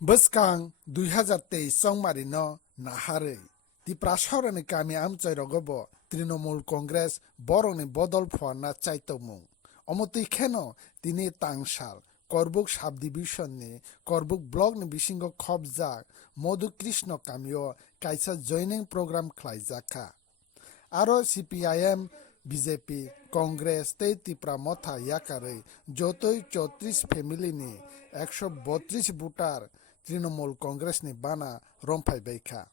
Beskang 2023 songmari no nahare. Tipra shorani kami amchai rogobo Trinamool Congress boroni bodol phwana chaitomung. Omoti kheno tini tangsal Korbuk subdivision ni Korbuk block ni bisingo khobjak Modu Krishna kamio kaisa joining program khlaijaka. Aro CPIM Bjp Congress Tei Tipra Motha Yakarwi jotoi 34 family ni 132 voter Trinamool Congressni Bana Romkha baikha.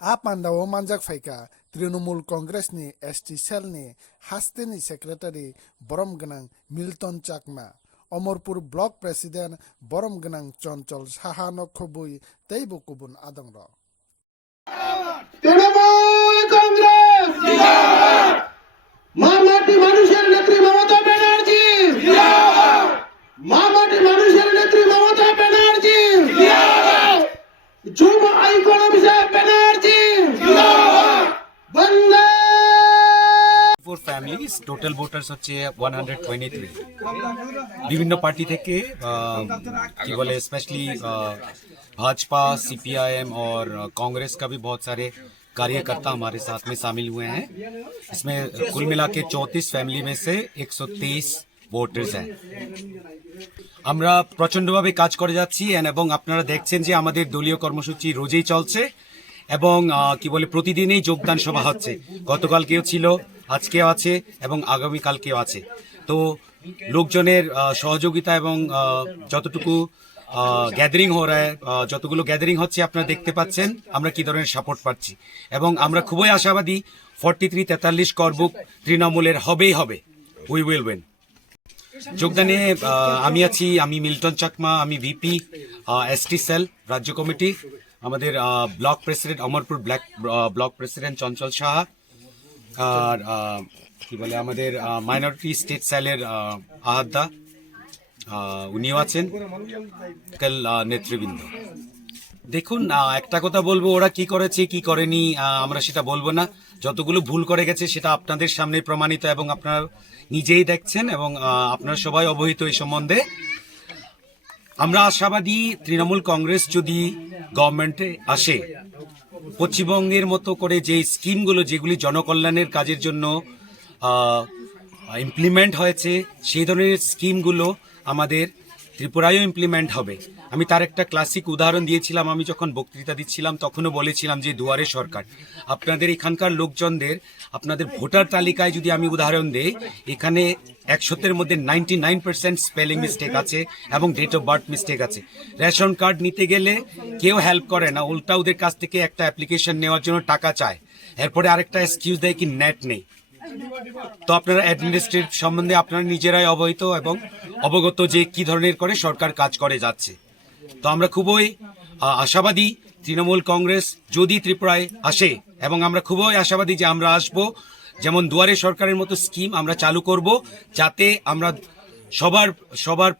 Apandao manjak faika Trinamool Congressni ST cell ni hasteni secretary boromganang Milton Chakma, Omorpur block president boromganang Chonchol Sahano Khobui teibo kubun adangro. Trinamool Congress জিন্দাবাদ মামাটি মানুষের নেত্রী মমতা ব্যানার্জি জিন্দাবাদ মামাটি মানুষের নেত্রী মমতা ব্যানার্জি জিন্দাবাদ যুব আইকন অভিষেক ব্যানার্জি জিন্দাবাদ বন্দে ফর ফ্যামিলিজ টোটাল ভোটার্স হচ্ছে 123 বিভিন্ন পার্টি থেকে কি বলে स्पेशली भाजपा सीपीआईएम और कांग्रेस का भी बहुत सारे कार्यकर्ता हमारे साथ में शामिल हुए हैं। इसमें कुल मिला के 34 फैमिली में से 123 ভোটার্স हैं। আমরা প্রচন্ডভাবে কাজ করে যাচ্ছি এবং আপনারা দেখছেন যে আমাদের দলীয় কর্মসূচি রোজই চলছে এবং কি বলে প্রতিদিনই যোগদান সভা হচ্ছে। গতকালকেও ছিল, আজকেও আছে এবং আগামী কালকেও আছে। তো লোকজনের সহযোগিতা এবং যতটুকু গ্যাদারিং যতগুলো গ্যাদারিং হচ্ছে আপনারা দেখতে পাচ্ছেন আমরা কি ধরনের সাপোর্ট পাচ্ছি এবং আমরা খুবই আশাবাদী 43-43 করবুক তৃণমূলের হবেই হবে। We will win. যোগদানে আমি মিল্টন চাকমা, আমি ভিপি এসটি সেল রাজ্য কমিটি, আমাদের block president Amarpur block president Chanchal Saha, আর কি বলে আমাদের মাইনরিটি স্টেট সেলের আহাদ্দা উনিও আছেন, নেতৃবৃন্দ। দেখুন, একটা কথা বলবো, ওরা কি করেছে কি করেনি আমরা সেটা বলবো না। যতগুলো ভুল করে গেছে সেটা আপনাদের সামনে প্রমাণিত এবং আপনারা নিজেই দেখছেন এবং আপনারা সবাই অবহিত এই সম্বন্ধে। আমরা আশাবাদী তৃণমূল কংগ্রেস যদি গভর্নমেন্টে আসে, পশ্চিমবঙ্গের মতো করে যে স্কিমগুলো যেগুলি জনকল্যাণের কাজের জন্য ইমপ্লিমেন্ট হয়েছে সেই ধরনের স্কিমগুলো আমাদের ত্রিপুরায়ও ইমপ্লিমেন্ট হবে। আমি তার একটা ক্লাসিক উদাহরণ দিয়েছিলাম, আমি যখন বক্তৃতা দিচ্ছিলাম তখনও বলেছিলাম যে দুয়ারে সরকার। আপনাদের এখানকার লোকজনদের আপনাদের ভোটার তালিকায় যদি আমি উদাহরণ দেই, এখানে 100-এর মধ্যে 99% স্পেলিং মিস্টেক আছে এবং ডেট অফ বার্থ মিস্টেক আছে। রেশন কার্ড নিতে গেলে কেউ হেল্প করে না, উল্টা ওদের কাছ থেকে একটা অ্যাপ্লিকেশন নেওয়ার জন্য টাকা চায়, এরপরে আরেকটা এক্সকিউজ দেয় কি নেট নেই। তো আপনারা অ্যাডমিনিস্ট্রেটিভ সম্বন্ধে আপনারা নিজেরাই অবহিত এবং অবগত যে কি ধরনের করে সরকার কাজ করে যাচ্ছে। তো আমরা খুবই আশাবাদী তৃণমূল কংগ্রেস যদি ত্রিপুরায় আসে এবং আমরা খুবই আশাবাদী যে আমরা আসব, যেমন দুয়ারে সরকারের মতো স্কিম আমরা চালু করব, যাতে আমরা সবার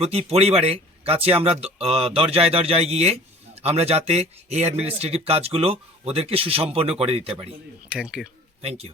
প্রতি পরিবারে কাছে আমরা দরজায় গিয়ে আমরা যাতে এই অ্যাডমিনিস্ট্রেটিভ কাজগুলো ওদেরকে সুসম্পন্ন করে দিতে পারি। Thank you.